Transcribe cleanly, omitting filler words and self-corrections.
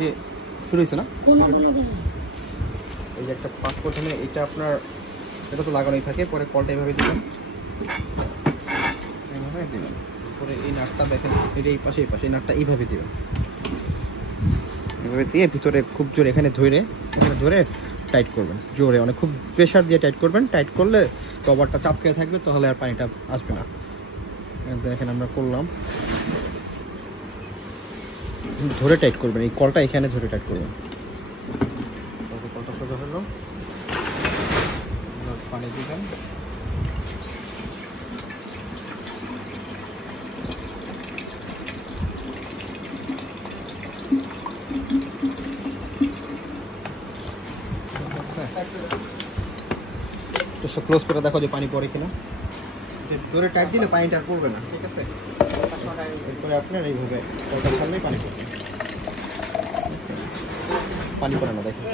দিয়ে শুরু হয়েছে না? এই যে একটা পাক প্রথমে এটা আপনার এটা তো লাগানোই থাকে, পরে কলটা এইভাবে দিবেন, এইভাবে দিবেন, পরে এই নাটটা দেখেন এটা এই পাশে এই নাটটা এইভাবে দিবেন, এভাবে দিয়ে ভিতরে খুব জোরে এখানে ধরে টাইট করবেন, জোরে অনেক খুব প্রেশার দিয়ে টাইট করবেন। টাইট করলে কভারটা চাপ খেয়ে থাকবে, তাহলে আর পানিটা আসবে না। দেখেন আমরা করলাম, ধরে টাইট করবেন, এই কলটা এখানে ধরে টাইট করবেন। কলটা সোজা হলো, পানি দিবেন, তো সব ক্লোজ করে দেখো যে পানি পড়ে কিনা। জোরে টাইট দিলে পানিটা আর পড়বে না, ঠিক আছে? এরপরে আপনার এইভাবে কলটা ছাড়লেই পানি পড়বে, পানি পড়ে না দেখেন।